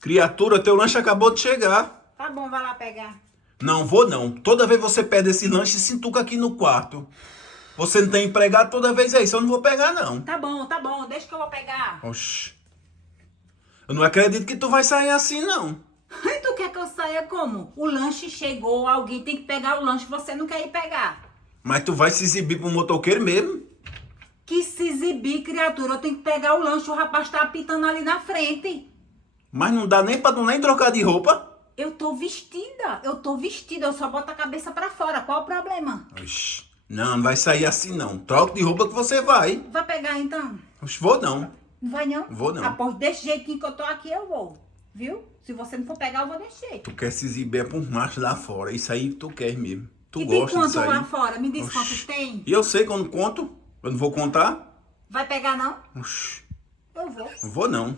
Criatura, teu lanche acabou de chegar. Tá bom, vai lá pegar. Não vou não. Toda vez você pede esse lanche e se entuca aqui no quarto. Você não tem empregado, toda vez é isso. Eu não vou pegar não. Tá bom, deixa que eu vou pegar. Oxi. Eu não acredito que tu vai sair assim não. E tu quer que eu saia como? O lanche chegou, alguém tem que pegar o lanche, você não quer ir pegar. Mas tu vai se exibir pro motoqueiro mesmo? Que se exibir, criatura, eu tenho que pegar o lanche, o rapaz tá apitando ali na frente. Mas não dá nem pra tu nem trocar de roupa? Eu tô vestida, eu só boto a cabeça pra fora, qual o problema? Oxi. Não vai sair assim não. Troca de roupa que você vai. Vai pegar então? Oxi, vou não. Não vai não? Vou não. Ah, pois desse jeitinho que eu tô aqui eu vou, viu? Se você não for pegar, eu vou desse jeito. Tu quer se exibir pra um macho lá fora. Isso aí tu quer mesmo. Tu E tem gosta disso quanto aí. lá fora? Me diz Oxi. quantos tem? E eu sei quando conto. Eu não vou contar. Vai pegar não? Oxi. Eu vou. Não vou não.